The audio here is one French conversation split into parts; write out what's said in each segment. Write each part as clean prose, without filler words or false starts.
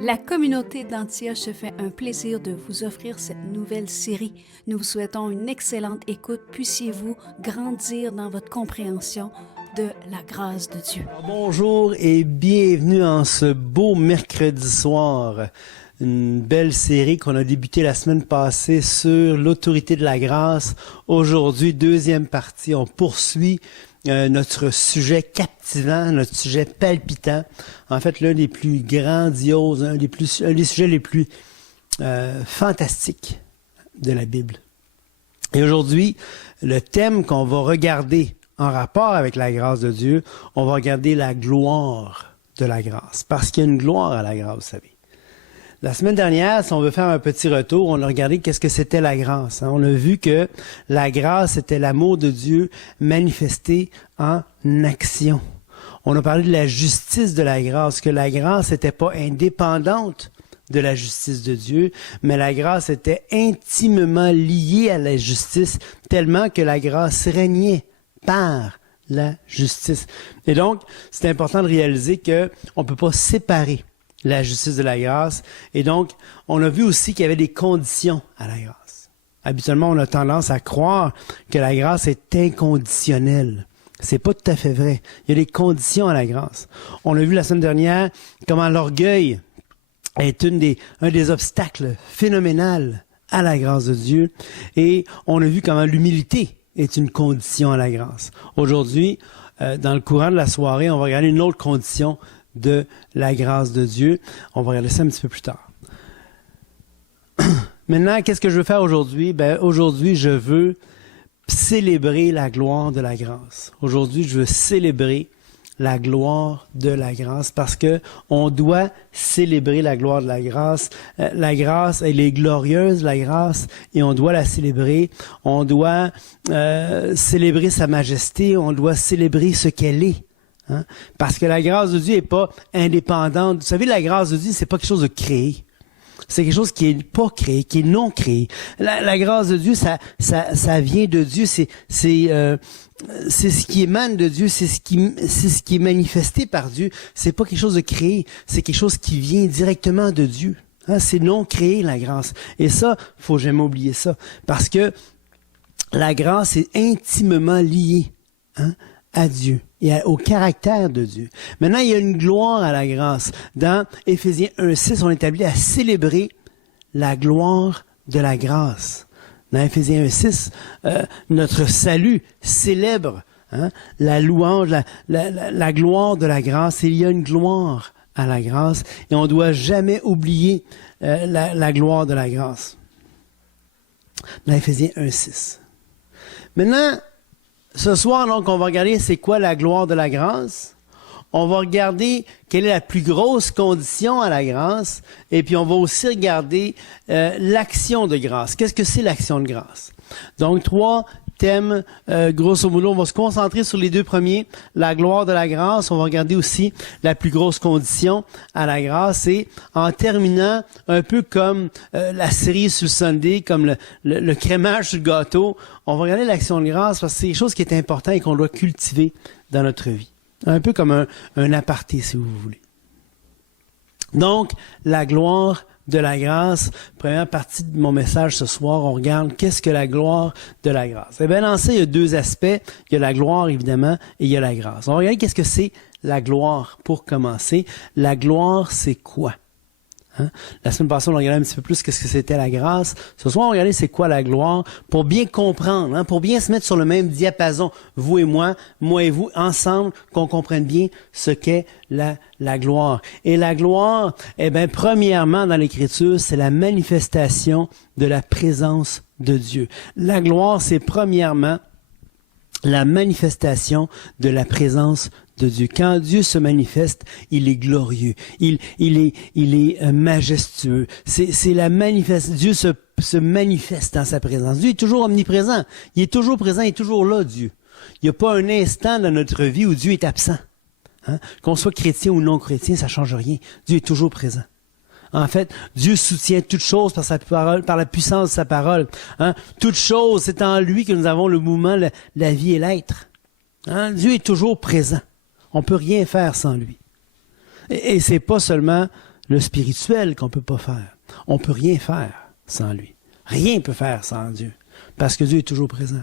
La communauté d'Antioche se fait un plaisir de vous offrir cette nouvelle série. Nous vous souhaitons une excellente écoute. Puissiez-vous grandir dans votre compréhension de la grâce de Dieu. Bonjour et bienvenue en ce beau mercredi soir. Une belle série qu'on a débutée la semaine passée sur l'autorité de la grâce. Aujourd'hui, deuxième partie, on poursuit notre sujet captivant, notre sujet palpitant. En fait, l'un des plus grandioses, un des sujets les plus fantastiques de la Bible. Et aujourd'hui, le thème qu'on va regarder en rapport avec la grâce de Dieu, on va regarder la gloire de la grâce. Parce qu'il y a une gloire à la grâce, vous savez. La semaine dernière, si on veut faire un petit retour, on a regardé qu'est-ce que c'était la grâce. On a vu que la grâce, c'était l'amour de Dieu manifesté en action. On a parlé de la justice de la grâce, que la grâce n'était pas indépendante de la justice de Dieu, mais la grâce était intimement liée à la justice, tellement que la grâce régnait par la justice. Et donc, c'est important de réaliser qu'on ne peut pas séparer la justice de la grâce. Et donc, on a vu aussi qu'il y avait des conditions à la grâce. Habituellement, on a tendance à croire que la grâce est inconditionnelle. C'est pas tout à fait vrai. Il y a des conditions à la grâce. On a vu la semaine dernière comment l'orgueil est un des obstacles phénoménaux à la grâce de Dieu. Et on a vu comment l'humilité est une condition à la grâce. Aujourd'hui, dans le courant de la soirée, on va regarder une autre condition de la grâce de Dieu. On va regarder ça un petit peu plus tard. Maintenant, qu'est-ce que je veux faire aujourd'hui? Aujourd'hui, je veux célébrer la gloire de la grâce. Aujourd'hui, je veux célébrer la gloire de la grâce parce que on doit célébrer la gloire de la grâce. La grâce, elle est glorieuse, la grâce, et on doit la célébrer. On doit célébrer sa majesté, on doit célébrer ce qu'elle est. Hein? Parce que la grâce de Dieu n'est pas indépendante. Vous savez, la grâce de Dieu, c'est pas quelque chose de créé. C'est quelque chose qui est pas créé, qui est non créé. La grâce de Dieu, ça vient de Dieu. C'est ce qui émane de Dieu. C'est ce qui est manifesté par Dieu. C'est pas quelque chose de créé. C'est quelque chose qui vient directement de Dieu. Hein? C'est non créé, la grâce. Et ça, faut jamais oublier ça. Parce que la grâce est intimement liée, hein, à Dieu et au caractère de Dieu. Maintenant, il y a une gloire à la grâce. Dans Éphésiens 1:6, on est établi à célébrer la gloire de la grâce. Dans Éphésiens 1:6, notre salut célèbre, hein, la louange, la gloire de la grâce. Et il y a une gloire à la grâce et on ne doit jamais oublier la gloire de la grâce. Dans Éphésiens 1:6. Maintenant, ce soir, donc, on va regarder c'est quoi la gloire de la grâce. On va regarder quelle est la plus grosse condition à la grâce. Et puis, on va aussi regarder l'action de grâce. Qu'est-ce que c'est l'action de grâce? Donc, 3 thèmes, grosso modo. On va se concentrer sur les 2 premiers. La gloire de la grâce. On va regarder aussi la plus grosse condition à la grâce. Et en terminant, un peu comme la cerise sur le sundae, comme le crémage sur le gâteau, on va regarder l'action de grâce parce que c'est quelque chose qui est important et qu'on doit cultiver dans notre vie. Un peu comme un aparté, si vous voulez. Donc, la gloire de la grâce. Première partie de mon message ce soir, on regarde qu'est-ce que la gloire de la grâce. Eh bien, dans ça, il y a 2 aspects. Il y a la gloire, évidemment, et il y a la grâce. On va regarder qu'est-ce que c'est la gloire pour commencer. La gloire, c'est quoi? Hein? La semaine passée, on a regardé un petit peu plus qu'est-ce que c'était la grâce. Ce soir, on va regarder c'est quoi la gloire pour bien comprendre, hein, pour bien se mettre sur le même diapason, vous et moi et vous, ensemble, qu'on comprenne bien ce qu'est la gloire. Et la gloire, eh bien, premièrement, dans l'Écriture, c'est la manifestation de la présence de Dieu. La gloire, c'est premièrement la manifestation de la présence de Dieu. Quand Dieu se manifeste, il est glorieux. Il est majestueux. C'est la manifeste. Dieu se manifeste dans sa présence. Dieu est toujours omniprésent. Il est toujours présent, il est toujours là, Dieu. Il n'y a pas un instant dans notre vie où Dieu est absent. Hein? Qu'on soit chrétien ou non chrétien, ça ne change rien. Dieu est toujours présent. En fait, Dieu soutient toutes choses par sa parole, par la puissance de sa parole. Hein? Toutes choses, c'est en lui que nous avons le mouvement, la vie et l'être. Hein? Dieu est toujours présent. On ne peut rien faire sans lui. Et c'est pas seulement le spirituel qu'on ne peut pas faire. On ne peut rien faire sans lui. Rien ne peut faire sans Dieu, parce que Dieu est toujours présent.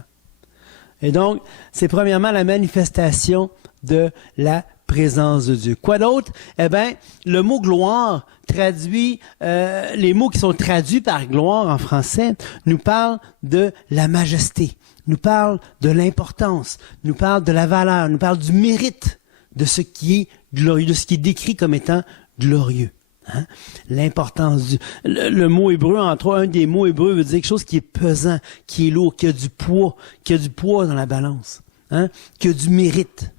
Et donc, c'est premièrement la manifestation de la présence de Dieu. Quoi d'autre? Eh bien, le mot gloire traduit, les mots qui sont traduits par gloire en français nous parlent de la majesté, nous parlent de l'importance, nous parlent de la valeur, nous parlent du mérite de ce qui est glorieux, de ce qui est décrit comme étant glorieux. Hein? L'importance du... Le mot hébreu, entre autres, un des mots hébreux veut dire quelque chose qui est pesant, qui est lourd, qui a du poids dans la balance, hein? Qui a du mérite.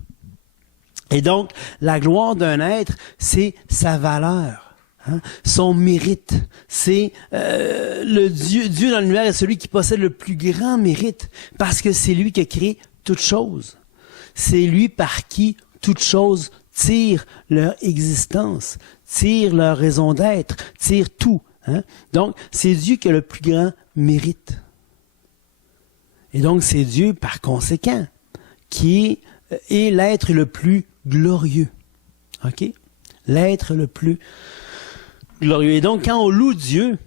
Et donc, la gloire d'un être, c'est sa valeur, hein? Son mérite. C'est le Dieu dans l'univers est celui qui possède le plus grand mérite, parce que c'est lui qui a créé toutes choses. C'est lui par qui toutes choses tirent leur existence, tirent leur raison d'être, tirent tout. Hein? Donc, c'est Dieu qui a le plus grand mérite. Et donc, c'est Dieu, par conséquent, qui est l'être le plus glorieux. OK? L'être le plus glorieux. Et donc, quand on loue Dieu,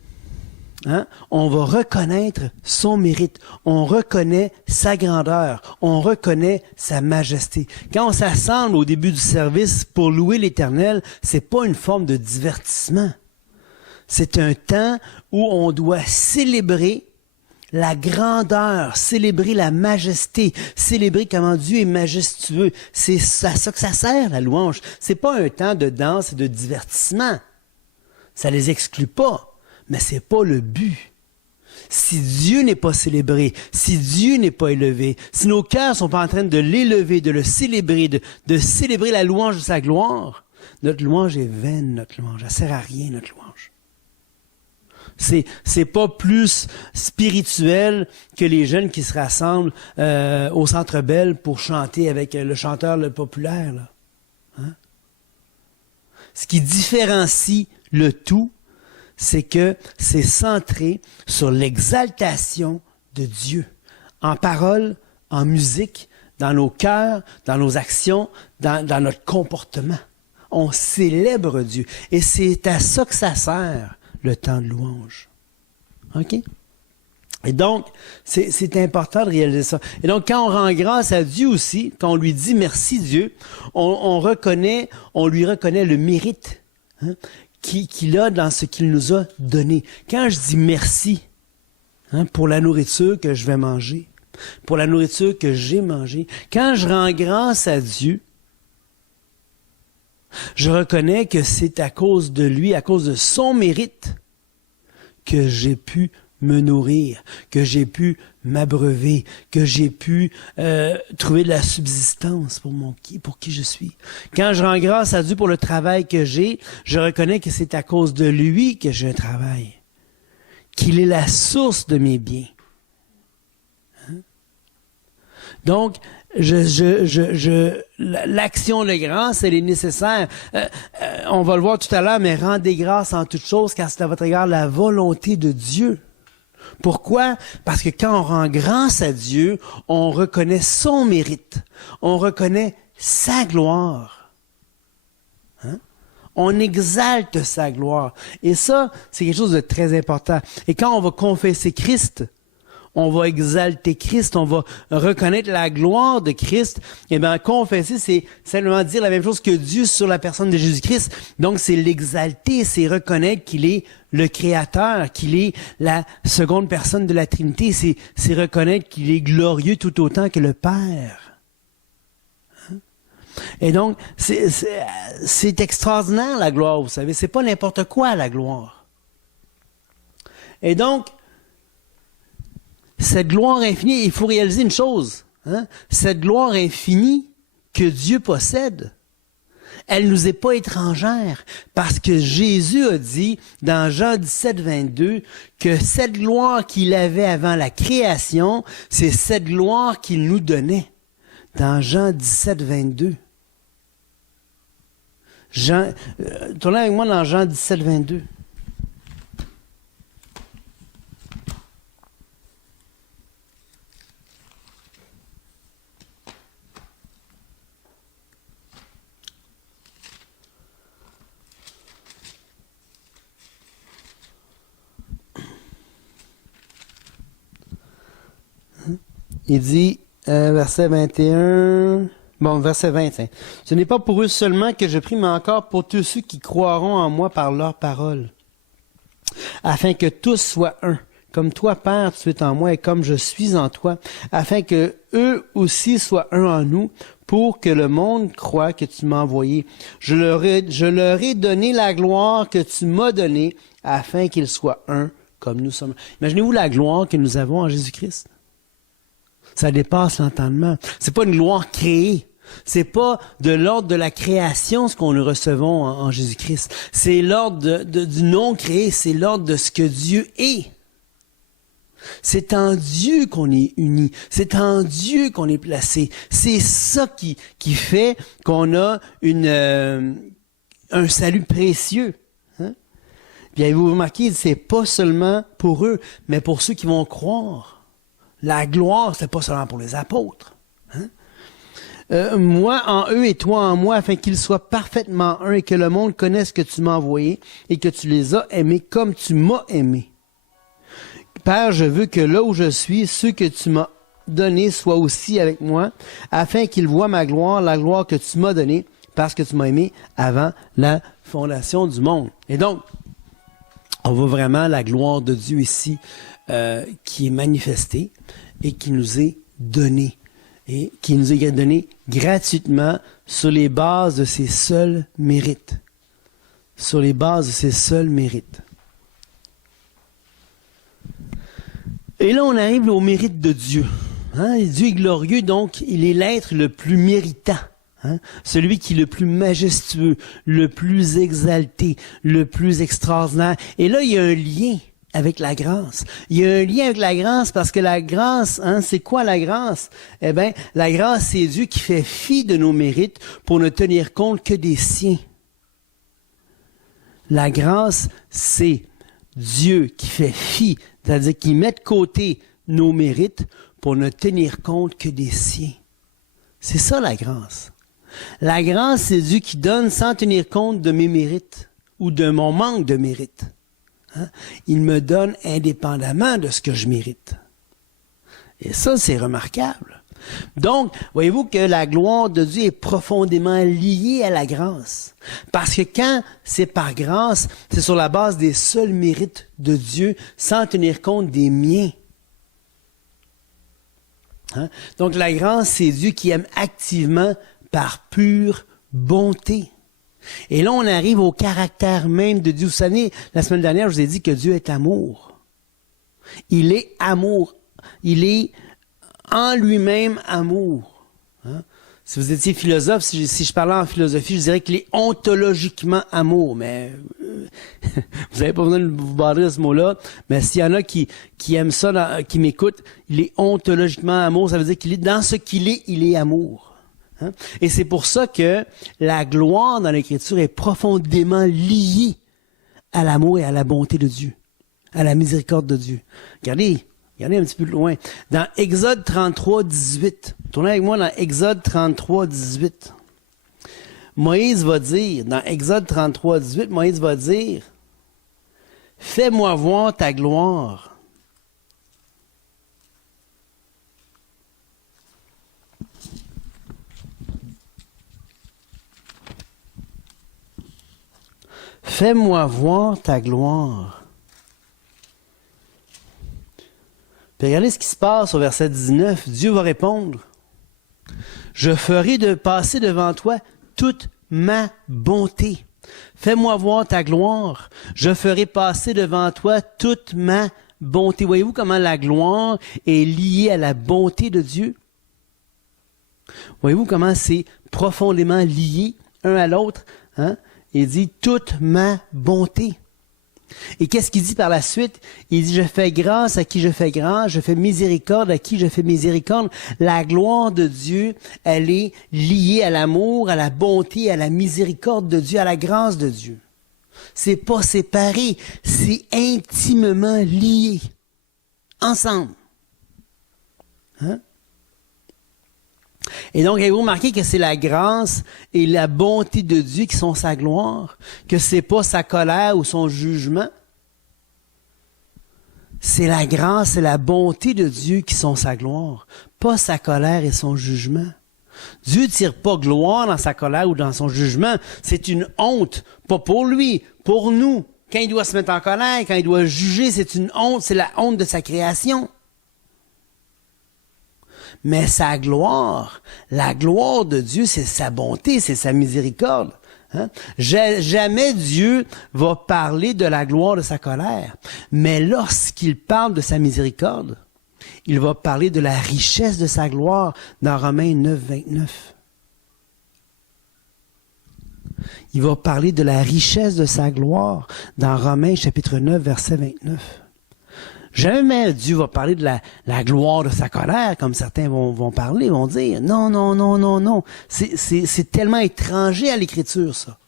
hein, on va reconnaître son mérite, on reconnaît sa grandeur, on reconnaît sa majesté. Quand on s'assemble au début du service pour louer l'Éternel, c'est pas une forme de divertissement. C'est un temps où on doit célébrer la grandeur, célébrer la majesté, célébrer comment Dieu est majestueux. C'est à ça que ça sert, la louange. C'est pas un temps de danse et de divertissement. Ça les exclut pas. Mais c'est pas le but. Si Dieu n'est pas célébré, si Dieu n'est pas élevé, si nos cœurs sont pas en train de l'élever, de le célébrer, de célébrer la louange de sa gloire, notre louange est vaine, notre louange. Elle sert à rien, notre louange. C'est pas plus spirituel que les jeunes qui se rassemblent au Centre Bell pour chanter avec le chanteur le populaire, là. Hein? Ce qui différencie le tout, c'est que c'est centré sur l'exaltation de Dieu, en parole, en musique, dans nos cœurs, dans nos actions, dans notre comportement. On célèbre Dieu. Et c'est à ça que ça sert, le temps de louange. OK? Et donc, c'est important de réaliser ça. Et donc, quand on rend grâce à Dieu aussi, quand on lui dit merci Dieu, on lui reconnaît le mérite, hein, qu'il a dans ce qu'il nous a donné. Quand je dis merci, hein, pour la nourriture que je vais manger, pour la nourriture que j'ai mangée, quand je rends grâce à Dieu, je reconnais que c'est à cause de lui, à cause de son mérite, que j'ai pu me nourrir, que j'ai pu m'abreuver, que j'ai pu trouver de la subsistance pour qui je suis. Quand je rends grâce à Dieu pour le travail que j'ai, je reconnais que c'est à cause de lui que j'ai un travail, qu'il est la source de mes biens. Hein? Donc, l'action de grâce, elle est nécessaire. On va le voir tout à l'heure, mais rendez grâce en toutes choses, car c'est à votre égard la volonté de Dieu. Pourquoi? Parce que quand on rend grâce à Dieu, on reconnaît son mérite. On reconnaît sa gloire. Hein? On exalte sa gloire. Et ça, c'est quelque chose de très important. Et quand on va confesser Christ, on va exalter Christ, on va reconnaître la gloire de Christ. Eh bien, confesser, c'est simplement dire la même chose que Dieu sur la personne de Jésus-Christ. Donc, c'est l'exalter, c'est reconnaître qu'il est le Créateur, qu'il est la seconde personne de la Trinité. C'est reconnaître qu'il est glorieux tout autant que le Père. Hein? Et donc, c'est extraordinaire, la gloire, vous savez. C'est pas n'importe quoi, la gloire. Et donc, cette gloire infinie, il faut réaliser une chose, hein? Cette gloire infinie que Dieu possède, elle nous est pas étrangère, parce que Jésus a dit dans Jean 17, 22, que cette gloire qu'il avait avant la création, c'est cette gloire qu'il nous donnait. Dans Jean 17, 22. Tournez avec moi dans Jean 17, 22. il dit, verset 21, verset 25. « Ce n'est pas pour eux seulement que je prie, mais encore pour tous ceux qui croiront en moi par leur parole, afin que tous soient un. Comme toi, Père, tu es en moi et comme je suis en toi, afin que eux aussi soient un en nous, pour que le monde croie que tu m'as envoyé. Je leur ai donné la gloire que tu m'as donnée, afin qu'ils soient un comme nous sommes. Imaginez-vous la gloire que nous avons en Jésus-Christ. Ça dépasse l'entendement. C'est pas une gloire créée. C'est pas de l'ordre de la création ce qu'on nous recevons en Jésus-Christ. C'est l'ordre du non créé. C'est l'ordre de ce que Dieu est. C'est en Dieu qu'on est unis. C'est en Dieu qu'on est placé. C'est ça qui fait qu'on a un salut précieux. Hein? Puis avez-vous remarqué, c'est pas seulement pour eux, mais pour ceux qui vont croire. La gloire, c'est pas seulement pour les apôtres. Hein? Moi en eux et toi en moi, afin qu'ils soient parfaitement un et que le monde connaisse que tu m'as envoyé et que tu les as aimés comme tu m'as aimé. Père, je veux que là où je suis, ceux que tu m'as donnés soient aussi avec moi, afin qu'ils voient ma gloire, la gloire que tu m'as donnée, parce que tu m'as aimé avant la fondation du monde. Et donc, on voit vraiment la gloire de Dieu ici qui est manifestée et qui nous est donnée. Et qui nous est donnée gratuitement sur les bases de ses seuls mérites. Sur les bases de ses seuls mérites. Et là, on arrive au mérite de Dieu. Hein? Dieu est glorieux, donc il est l'être le plus méritant. Hein? Celui qui est le plus majestueux, le plus exalté, le plus extraordinaire. Et là, il y a un lien avec la grâce. Il y a un lien avec la grâce parce que la grâce, c'est quoi la grâce? Eh bien, la grâce, c'est Dieu qui fait fi de nos mérites pour ne tenir compte que des siens. La grâce, c'est Dieu qui fait fi, c'est-à-dire qu'il met de côté nos mérites pour ne tenir compte que des siens. C'est ça la grâce. La grâce, c'est Dieu qui donne sans tenir compte de mes mérites ou de mon manque de mérite. Hein? Il me donne indépendamment de ce que je mérite. Et ça, c'est remarquable. Donc, voyez-vous que la gloire de Dieu est profondément liée à la grâce. Parce que quand c'est par grâce, c'est sur la base des seuls mérites de Dieu, sans tenir compte des miens. Hein? Donc, la grâce, c'est Dieu qui aime activement par pure bonté. Et là, on arrive au caractère même de Dieu. Vous savez, la semaine dernière, je vous ai dit que Dieu est amour. Il est amour. Il est en lui-même amour. Hein? Si vous étiez philosophe, si je parlais en philosophie, je dirais qu'il est ontologiquement amour. Mais vous n'avez pas besoin de vous barrer de ce mot-là. Mais s'il y en a qui aiment ça, qui m'écoutent, il est ontologiquement amour. Ça veut dire qu'il est dans ce qu'il est, il est amour. Hein? Et c'est pour ça que la gloire dans l'Écriture est profondément liée à l'amour et à la bonté de Dieu, à la miséricorde de Dieu. Regardez un petit peu plus loin. Dans Exode 33, 18. Tournez avec moi dans Exode 33, 18. Moïse va dire, dans Exode 33, 18, Moïse va dire, « Fais-moi voir ta gloire. » Fais-moi voir ta gloire. Puis regardez ce qui se passe au verset 19. Dieu va répondre. Je ferai passer devant toi toute ma bonté. Fais-moi voir ta gloire. Je ferai passer devant toi toute ma bonté. Voyez-vous comment la gloire est liée à la bonté de Dieu? Voyez-vous comment c'est profondément lié un à l'autre? Hein? Il dit toute ma bonté. Et qu'est-ce qu'il dit par la suite? Il dit, je fais grâce à qui je fais grâce, je fais miséricorde à qui je fais miséricorde. La gloire de Dieu, elle est liée à l'amour, à la bonté, à la miséricorde de Dieu, à la grâce de Dieu. C'est pas séparé, c'est intimement lié. Ensemble. Hein? Et donc, avez-vous remarqué que c'est la grâce et la bonté de Dieu qui sont sa gloire, que c'est pas sa colère ou son jugement? C'est la grâce et la bonté de Dieu qui sont sa gloire, pas sa colère et son jugement. Dieu ne tire pas gloire dans sa colère ou dans son jugement. C'est une honte, pas pour lui, pour nous. Quand il doit se mettre en colère, quand il doit juger, c'est une honte, c'est la honte de sa création. Mais sa gloire, la gloire de Dieu, c'est sa bonté, c'est sa miséricorde. Hein? Jamais Dieu va parler de la gloire de sa colère. Mais lorsqu'il parle de sa miséricorde, il va parler de la richesse de sa gloire dans Romains 9, 29. Il va parler de la richesse de sa gloire dans Romains chapitre 9, verset 29. Jamais Dieu va parler de la gloire de sa colère, comme certains vont parler, vont dire. Non, non, non, non, non. C'est tellement étranger à l'Écriture, ça.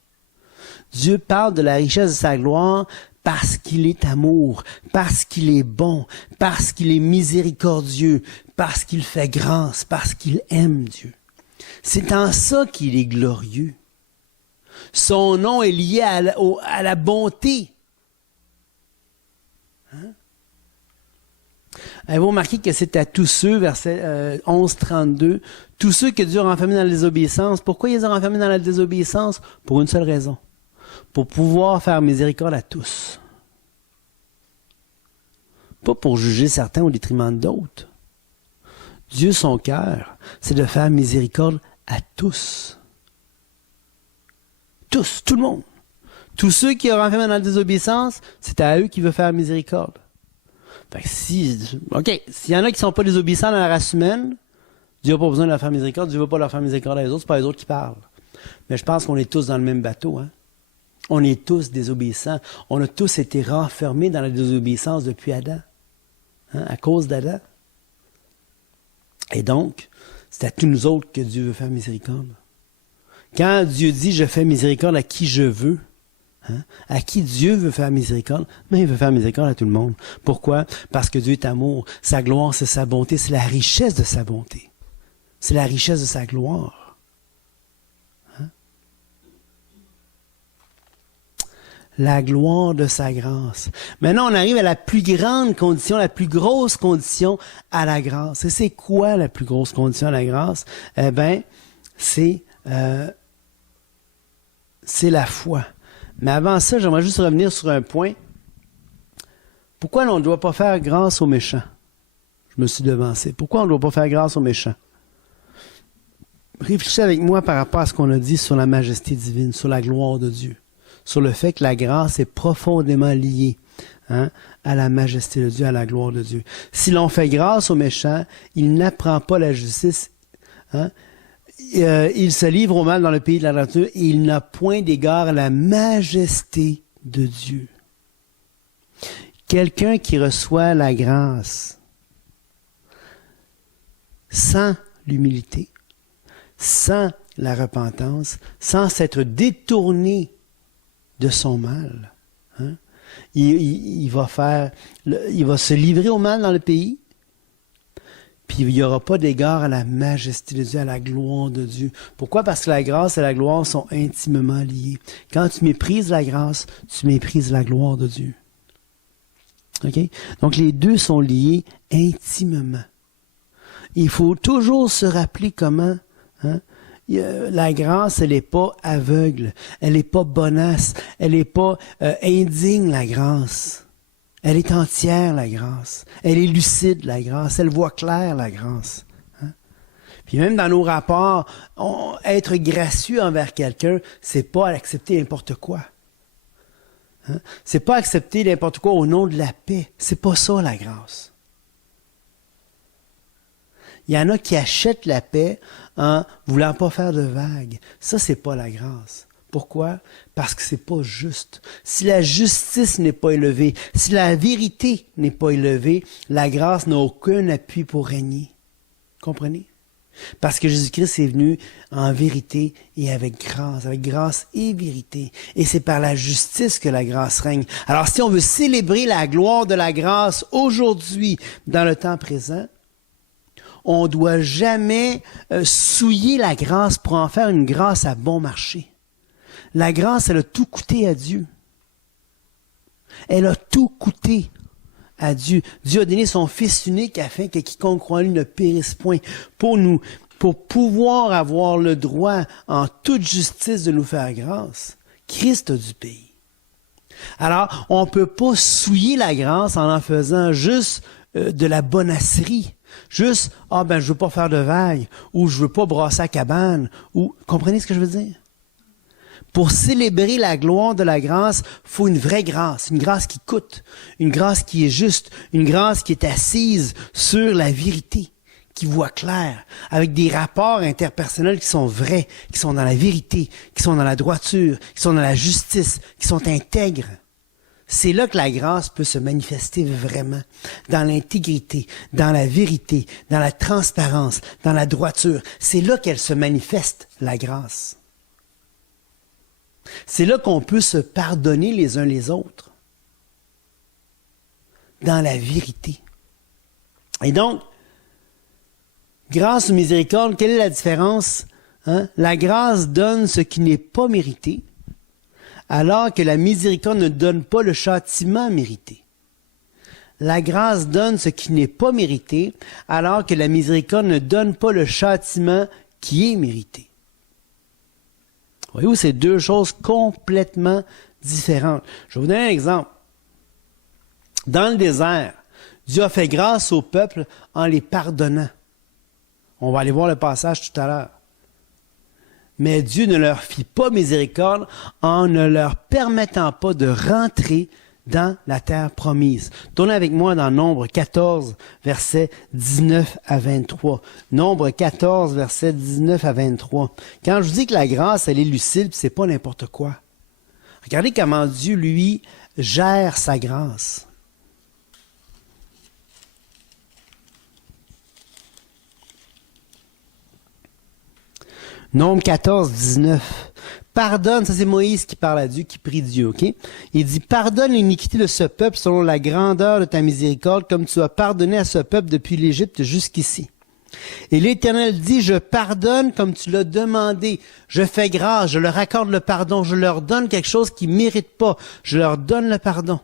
Dieu parle de la richesse de sa gloire parce qu'il est amour, parce qu'il est bon, parce qu'il est miséricordieux, parce qu'il fait grâce, parce qu'il aime Dieu. C'est en ça qu'il est glorieux. Son nom est lié à la bonté. Hein? Avez-vous remarqué que c'est à tous ceux, verset 11, 32, tous ceux que Dieu a renfermés dans la désobéissance. Pourquoi ils ont renfermés dans la désobéissance? Pour une seule raison. Pour pouvoir faire miséricorde à tous. Pas pour juger certains au détriment d'autres. Dieu, son cœur, c'est de faire miséricorde à tous. Tous, tout le monde. Tous ceux qui ont renfermé dans la désobéissance, c'est à eux qu'il veut faire miséricorde. Fait que s'il y en a qui ne sont pas désobéissants dans la race humaine, Dieu n'a pas besoin de leur faire miséricorde, Dieu ne veut pas leur faire miséricorde à les autres, c'est pas les autres qui parlent. Mais je pense qu'on est tous dans le même bateau, hein. On est tous désobéissants. On a tous été renfermés dans la désobéissance depuis Adam. Hein, à cause d'Adam. Et donc, c'est à tous nous autres que Dieu veut faire miséricorde. Quand Dieu dit « je fais miséricorde à qui je veux », hein, à qui Dieu veut faire miséricorde, mais il veut faire miséricorde à tout le monde. Pourquoi? Parce que Dieu est amour. Sa gloire, c'est sa bonté. C'est la richesse de sa bonté. C'est la richesse de sa gloire. La gloire de sa grâce. Maintenant, on arrive à la plus grande condition, la plus grosse condition à la grâce. Et c'est quoi la plus grosse condition à la grâce? Eh bien, c'est la foi. Mais avant ça, j'aimerais juste revenir sur un point. Pourquoi on ne doit pas faire grâce aux méchants? Je me suis devancé. Pourquoi on ne doit pas faire grâce aux méchants? Réfléchissez avec moi par rapport à ce qu'on a dit sur la majesté divine, sur la gloire de Dieu. Sur le fait que la grâce est profondément liée à la majesté de Dieu, à la gloire de Dieu. Si l'on fait grâce aux méchants, il n'apprend pas la justice. Hein? Il se livre au mal dans le pays de la nature et il n'a point d'égard à la majesté de Dieu. Quelqu'un qui reçoit la grâce sans l'humilité, sans la repentance, sans s'être détourné de son mal. Hein? Il va se livrer au mal dans le pays, puis il n'y aura pas d'égard à la majesté de Dieu, à la gloire de Dieu. Pourquoi? Parce que la grâce et la gloire sont intimement liées. Quand tu méprises la grâce, tu méprises la gloire de Dieu. Okay? Donc les deux sont liés intimement. Il faut toujours se rappeler comment la grâce, elle n'est pas aveugle, elle n'est pas bonasse, elle n'est pas indigne, la grâce. Elle est entière, la grâce. Elle est lucide, la grâce. Elle voit clair, la grâce. Hein? Puis même dans nos rapports, être gracieux envers quelqu'un, c'est pas accepter n'importe quoi. Hein? C'est pas accepter n'importe quoi au nom de la paix. C'est pas ça, la grâce. Il y en a qui achètent la paix en voulant pas faire de vagues. Ça, c'est pas la grâce. Pourquoi? Parce que c'est pas juste. Si la justice n'est pas élevée, si la vérité n'est pas élevée, la grâce n'a aucun appui pour régner. Comprenez? Parce que Jésus-Christ est venu en vérité et avec grâce et vérité. Et c'est par la justice que la grâce règne. Alors, si on veut célébrer la gloire de la grâce aujourd'hui, dans le temps présent, on ne doit jamais souiller la grâce pour en faire une grâce à bon marché. La grâce, elle a tout coûté à Dieu. Elle a tout coûté à Dieu. Dieu a donné son Fils unique afin que quiconque croit en lui ne périsse point. Pour pouvoir avoir le droit en toute justice de nous faire grâce, Christ a dû payer. Alors, on ne peut pas souiller la grâce en faisant juste de la bonasserie. Juste, je veux pas faire de vagues, ou je veux pas brasser la cabane, ou, comprenez ce que je veux dire? Pour célébrer la gloire de la grâce, faut une vraie grâce, une grâce qui coûte, une grâce qui est juste, une grâce qui est assise sur la vérité, qui voit clair, avec des rapports interpersonnels qui sont vrais, qui sont dans la vérité, qui sont dans la droiture, qui sont dans la justice, qui sont intègres. C'est là que la grâce peut se manifester vraiment, dans l'intégrité, dans la vérité, dans la transparence, dans la droiture. C'est là qu'elle se manifeste, la grâce. C'est là qu'on peut se pardonner les uns les autres, dans la vérité. Et donc, grâce ou miséricorde, quelle est la différence? La grâce donne ce qui n'est pas mérité, alors que la miséricorde ne donne pas le châtiment mérité. La grâce donne ce qui n'est pas mérité, alors que la miséricorde ne donne pas le châtiment qui est mérité. Voyez-vous, c'est deux choses complètement différentes. Je vais vous donner un exemple. Dans le désert, Dieu a fait grâce au peuple en les pardonnant. On va aller voir le passage tout à l'heure. Mais Dieu ne leur fit pas miséricorde en ne leur permettant pas de rentrer dans la terre promise. Tournez avec moi dans Nombre 14, versets 19 à 23. Nombre 14, versets 19 à 23. Quand je vous dis que la grâce, elle est lucide, c'est pas n'importe quoi. Regardez comment Dieu, lui, gère sa grâce. Nombre 14, 19. Pardonne, ça c'est Moïse qui parle à Dieu, qui prie Dieu, ok? Il dit, pardonne l'iniquité de ce peuple selon la grandeur de ta miséricorde, comme tu as pardonné à ce peuple depuis l'Égypte jusqu'ici. Et l'Éternel dit, je pardonne comme tu l'as demandé. Je fais grâce, je leur accorde le pardon, je leur donne quelque chose qu'ils ne méritent pas. Je leur donne le pardon.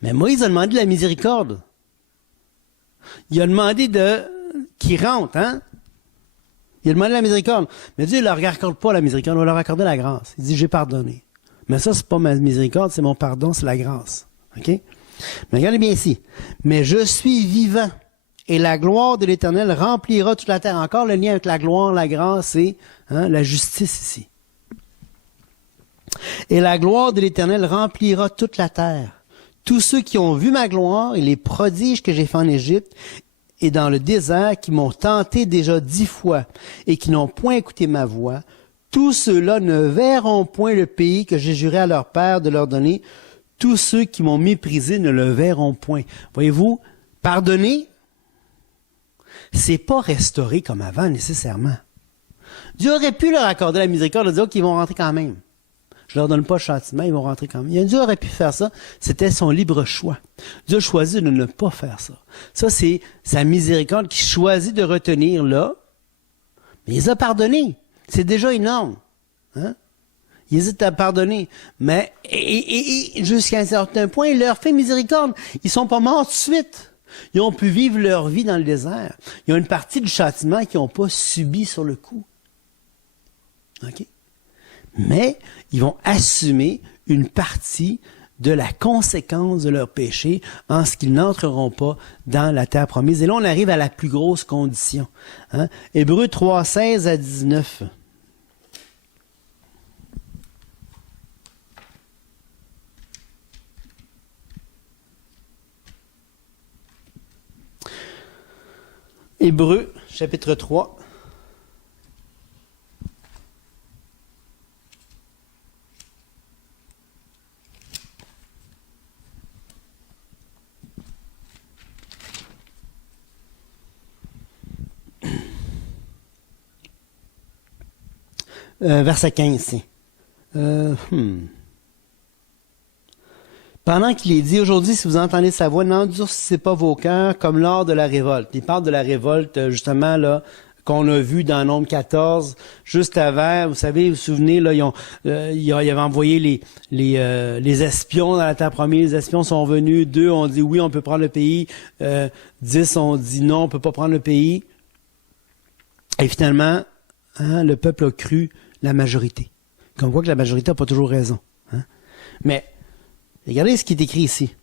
Mais Moïse a demandé la miséricorde. Il a demandé qu'ils rentrent, hein? Il a demandé la miséricorde. Mais Dieu ne leur accorde pas la miséricorde, il va leur accorder la grâce. Il dit, j'ai pardonné. Mais ça, c'est pas ma miséricorde, c'est mon pardon, c'est la grâce. OK? Mais regardez bien ici. Mais je suis vivant, et la gloire de l'Éternel remplira toute la terre. Encore le lien avec la gloire, la grâce et la justice ici. Et la gloire de l'Éternel remplira toute la terre. Tous ceux qui ont vu ma gloire et les prodiges que j'ai faits en Égypte, et dans le désert, qui m'ont tenté déjà 10 fois, et qui n'ont point écouté ma voix, tous ceux-là ne verront point le pays que j'ai juré à leur père de leur donner. Tous ceux qui m'ont méprisé ne le verront point. Voyez-vous, pardonner, c'est pas restaurer comme avant nécessairement. Dieu aurait pu leur accorder la miséricorde, de dire qu'ils vont rentrer quand même. Je leur donne pas le châtiment, ils vont rentrer quand même. Dieu aurait pu faire ça, c'était son libre choix. Dieu a choisi de ne pas faire ça. Ça, c'est sa miséricorde qui choisit de retenir là, mais il les a pardonnés. C'est déjà énorme. Hein? Il hésite à pardonner. Mais et jusqu'à un certain point, il leur fait miséricorde. Ils sont pas morts tout de suite. Ils ont pu vivre leur vie dans le désert. Il y a une partie du châtiment qu'ils n'ont pas subi sur le coup. OK? Mais ils vont assumer une partie de la conséquence de leur péché en ce qu'ils n'entreront pas dans la terre promise. Et là, on arrive à la plus grosse condition. Hein? Hébreux 3, 16 à 19. Hébreux, chapitre 3. Verset 15. Pendant qu'il est dit, aujourd'hui, si vous entendez sa voix, n'endurcissez pas vos cœurs comme lors de la révolte. Il parle de la révolte, justement, là, qu'on a vu dans Nombre 14, juste avant, vous savez, vous vous souvenez, là, ils avaient envoyé les espions dans la terre promise. Les espions sont venus, 2 ont dit oui, on peut prendre le pays, 10 ont dit non, on peut pas prendre le pays. Et finalement, le peuple a cru la majorité. Comme quoi que la majorité n'a pas toujours raison. Mais, regardez ce qui est écrit ici.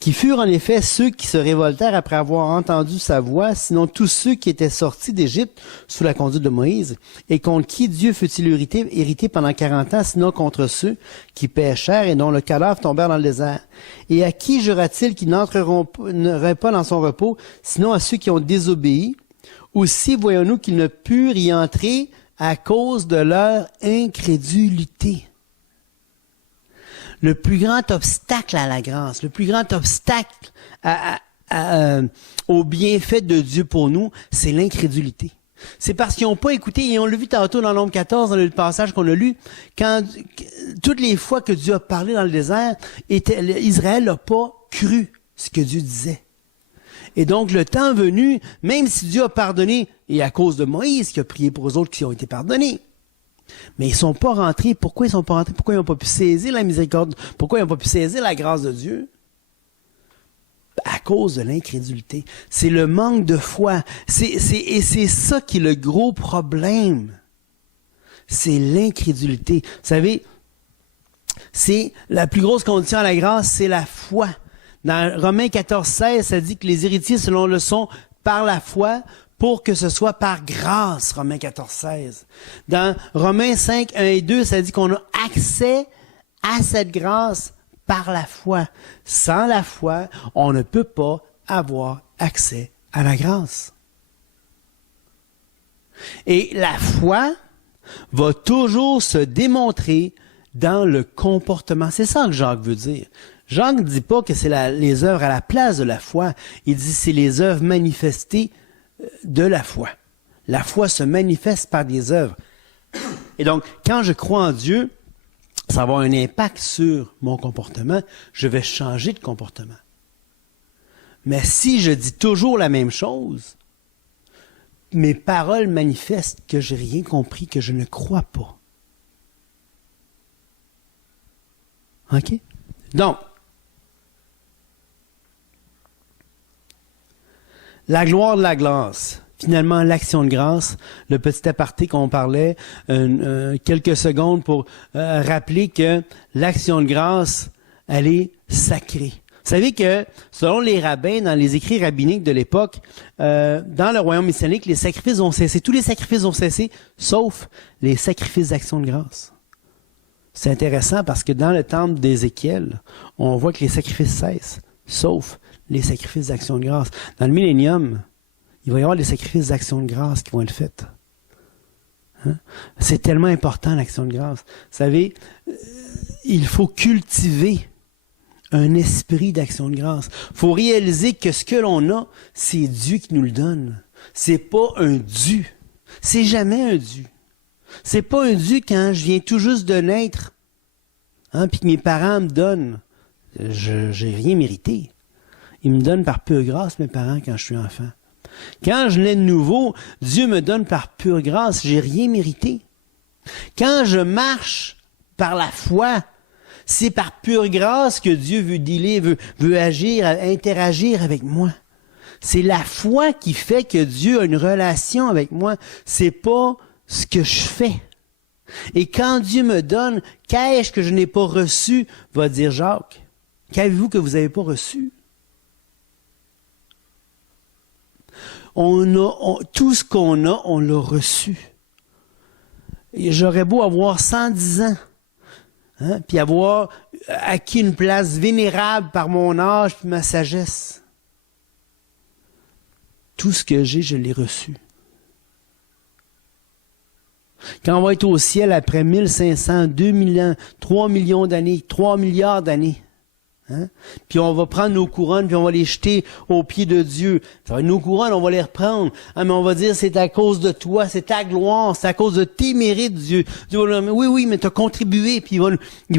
Qui furent en effet ceux qui se révoltèrent après avoir entendu sa voix, sinon tous ceux qui étaient sortis d'Égypte sous la conduite de Moïse, et contre qui Dieu fut-il irrité pendant 40 ans, sinon contre ceux qui péchèrent et dont le cadavre tombèrent dans le désert. Et à qui jura-t-il qu'ils n'entreraient pas dans son repos, sinon à ceux qui ont désobéi? Aussi voyons-nous qu'ils ne purent y entrer à cause de leur incrédulité. Le plus grand obstacle à la grâce, le plus grand obstacle au bienfait de Dieu pour nous, c'est l'incrédulité. C'est parce qu'ils n'ont pas écouté, et on l'a vu tantôt dans Nombre 14, dans le passage qu'on a lu, toutes les fois que Dieu a parlé dans le désert, Israël n'a pas cru ce que Dieu disait. Et donc, le temps venu, même si Dieu a pardonné, et à cause de Moïse qui a prié pour eux autres qui ont été pardonnés, mais ils sont pas rentrés. Pourquoi ils sont pas rentrés? Pourquoi ils n'ont pas pu saisir la miséricorde? Pourquoi ils n'ont pas pu saisir la grâce de Dieu? À cause de l'incrédulité. C'est le manque de foi. Et c'est ça qui est le gros problème. C'est l'incrédulité. Vous savez, c'est la plus grosse condition à la grâce, c'est la foi. Dans Romains 14, 16, ça dit que les héritiers, selon le sont, par la foi, pour que ce soit par grâce, Romains 14, 16. Dans Romains 5, 1 et 2, ça dit qu'on a accès à cette grâce par la foi. Sans la foi, on ne peut pas avoir accès à la grâce. Et la foi va toujours se démontrer dans le comportement. C'est ça que Jacques veut dire. Jacques ne dit pas que c'est les œuvres à la place de la foi. Il dit que c'est les œuvres manifestées de la foi. La foi se manifeste par des œuvres. Et donc, quand je crois en Dieu, ça va avoir un impact sur mon comportement. Je vais changer de comportement. Mais si je dis toujours la même chose, mes paroles manifestent que je n'ai rien compris, que je ne crois pas. OK? Donc, la gloire de la grâce. Finalement, l'action de grâce, le petit aparté qu'on parlait, quelques secondes pour rappeler que l'action de grâce, elle est sacrée. Vous savez que, selon les rabbins, dans les écrits rabbiniques de l'époque, dans le royaume messianique, les sacrifices ont cessé. Tous les sacrifices ont cessé, sauf les sacrifices d'action de grâce. C'est intéressant parce que dans le temple d'Ézéchiel, on voit que les sacrifices cessent, sauf les sacrifices d'action de grâce. Dans le millénium, il va y avoir des sacrifices d'action de grâce qui vont être faits. Hein? C'est tellement important, l'action de grâce. Vous savez, il faut cultiver un esprit d'action de grâce. Il faut réaliser que ce que l'on a, c'est Dieu qui nous le donne. C'est pas un dû. C'est jamais un dû. C'est pas un dû quand je viens tout juste de naître, hein, puis que mes parents me donnent. J'ai rien mérité. Ils me donnent par pure grâce, mes parents, quand je suis enfant. Quand je nais de nouveau, Dieu me donne par pure grâce. J'ai rien mérité. Quand je marche par la foi, c'est par pure grâce que Dieu veut dealer, veut agir, interagir avec moi. C'est la foi qui fait que Dieu a une relation avec moi. C'est pas ce que je fais. Et quand Dieu me donne, qu'ai-je que je n'ai pas reçu, va dire Jacques. Qu'avez-vous que vous n'avez pas reçu? Tout ce qu'on a, on l'a reçu. Et j'aurais beau avoir 110 ans, hein, puis avoir acquis une place vénérable par mon âge et ma sagesse. Tout ce que j'ai, je l'ai reçu. Quand on va être au ciel après 1500, 2000 ans, 3 millions d'années, 3 milliards d'années, hein? Puis on va prendre nos couronnes, puis on va les jeter aux pieds de Dieu. Ça va être nos couronnes, on va les reprendre. Ah, mais on va dire, c'est à cause de toi, c'est ta gloire, c'est à cause de tes mérites, Dieu. Dieu va dire, oui, mais tu as contribué, puis il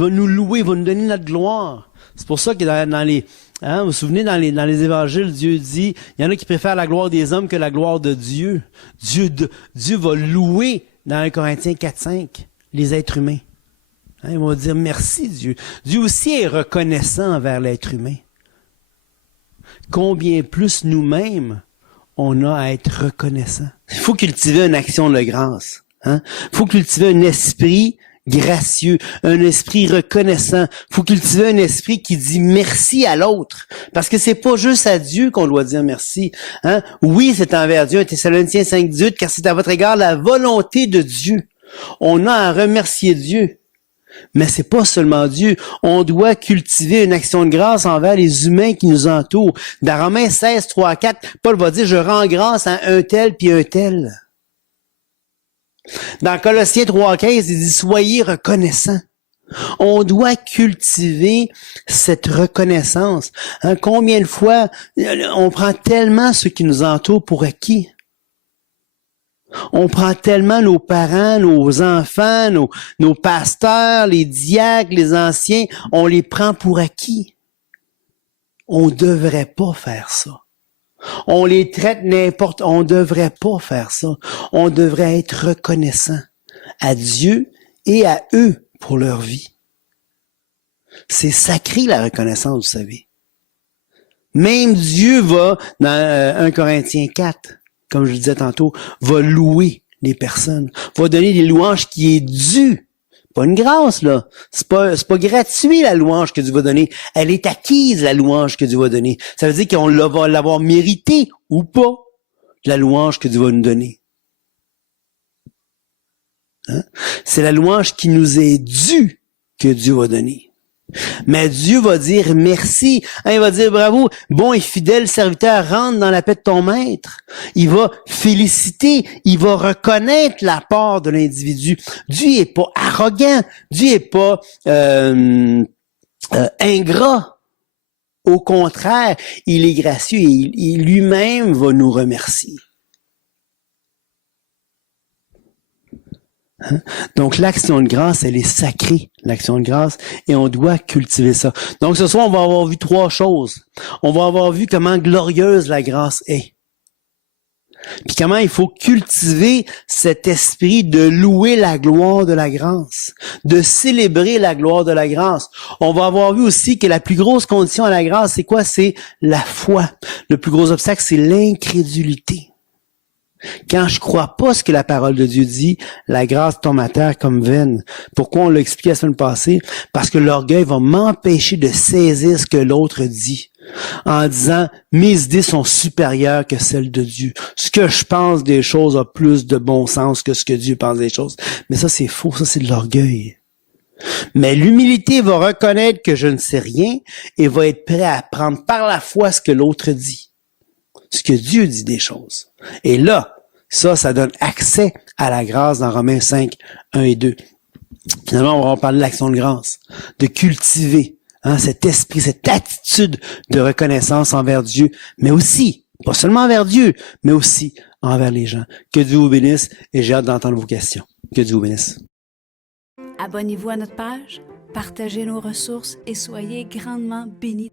va nous louer, il va nous donner notre gloire. C'est pour ça que dans les... Hein, vous vous souvenez, dans les évangiles, Dieu dit, il y en a qui préfèrent la gloire des hommes que la gloire de Dieu. Dieu va louer, dans 1 Corinthiens 4-5, les êtres humains. Hein, ils vont dire merci Dieu. Dieu aussi est reconnaissant envers l'être humain. Combien plus nous-mêmes, on a à être reconnaissant. Il faut cultiver une action de grâce. Hein? Il faut cultiver un esprit gracieux, un esprit reconnaissant. Il faut cultiver un esprit qui dit merci à l'autre. Parce que c'est pas juste à Dieu qu'on doit dire merci. Hein? Oui, c'est envers Dieu, 1 Thessaloniciens 5:18, car c'est à votre égard la volonté de Dieu. On a à remercier Dieu. Mais c'est pas seulement Dieu. On doit cultiver une action de grâce envers les humains qui nous entourent. Dans Romains 16, 3, 4, Paul va dire, je rends grâce à un tel puis un tel. Dans Colossiens 3, 15, il dit, soyez reconnaissants. On doit cultiver cette reconnaissance. Hein, combien de fois on prend tellement ceux qui nous entourent pour acquis? On prend tellement nos parents, nos enfants, nos pasteurs, les diacres, les anciens, on les prend pour acquis. On devrait pas faire ça. On les traite on devrait pas faire ça. On devrait être reconnaissant à Dieu et à eux pour leur vie. C'est sacré la reconnaissance, vous savez. Même Dieu va, dans 1 Corinthiens 4, comme je le disais tantôt, va louer les personnes, va donner des louanges qui est due. Pas une grâce, là. C'est pas gratuit, la louange que Dieu va donner. Elle est acquise, la louange que Dieu va donner. Ça veut dire qu'on va l'avoir mérité ou pas, la louange que Dieu va nous donner. Hein? C'est la louange qui nous est due que Dieu va donner. Mais Dieu va dire merci. Hein, il va dire bravo, bon et fidèle serviteur, rentre dans la paix de ton maître. Il va féliciter, il va reconnaître la part de l'individu. Dieu est pas arrogant, Dieu est pas ingrat. Au contraire, il est gracieux et il lui-même va nous remercier. Hein? Donc, l'action de grâce, elle est sacrée, l'action de grâce, et on doit cultiver ça. Donc, ce soir, on va avoir vu 3 choses. On va avoir vu comment glorieuse la grâce est. Puis comment il faut cultiver cet esprit de louer la gloire de la grâce, de célébrer la gloire de la grâce. On va avoir vu aussi que la plus grosse condition à la grâce, c'est quoi? C'est la foi. Le plus gros obstacle, c'est l'incrédulité. Quand je crois pas ce que la parole de Dieu dit, la grâce tombe à terre comme vaine. Pourquoi on l'a expliqué la semaine passée? Parce que l'orgueil va m'empêcher de saisir ce que l'autre dit. En disant, mes idées sont supérieures que celles de Dieu. Ce que je pense des choses a plus de bon sens que ce que Dieu pense des choses. Mais ça, c'est faux. Ça, c'est de l'orgueil. Mais l'humilité va reconnaître que je ne sais rien et va être prêt à prendre par la foi ce que l'autre dit. Ce que Dieu dit des choses. Et là, ça donne accès à la grâce dans Romains 5, 1 et 2. Finalement, on va parler de l'action de grâce, de cultiver cet esprit, cette attitude de reconnaissance envers Dieu, mais aussi, pas seulement envers Dieu, mais aussi envers les gens. Que Dieu vous bénisse et j'ai hâte d'entendre vos questions. Que Dieu vous bénisse. Abonnez-vous à notre page, partagez nos ressources et soyez grandement bénis.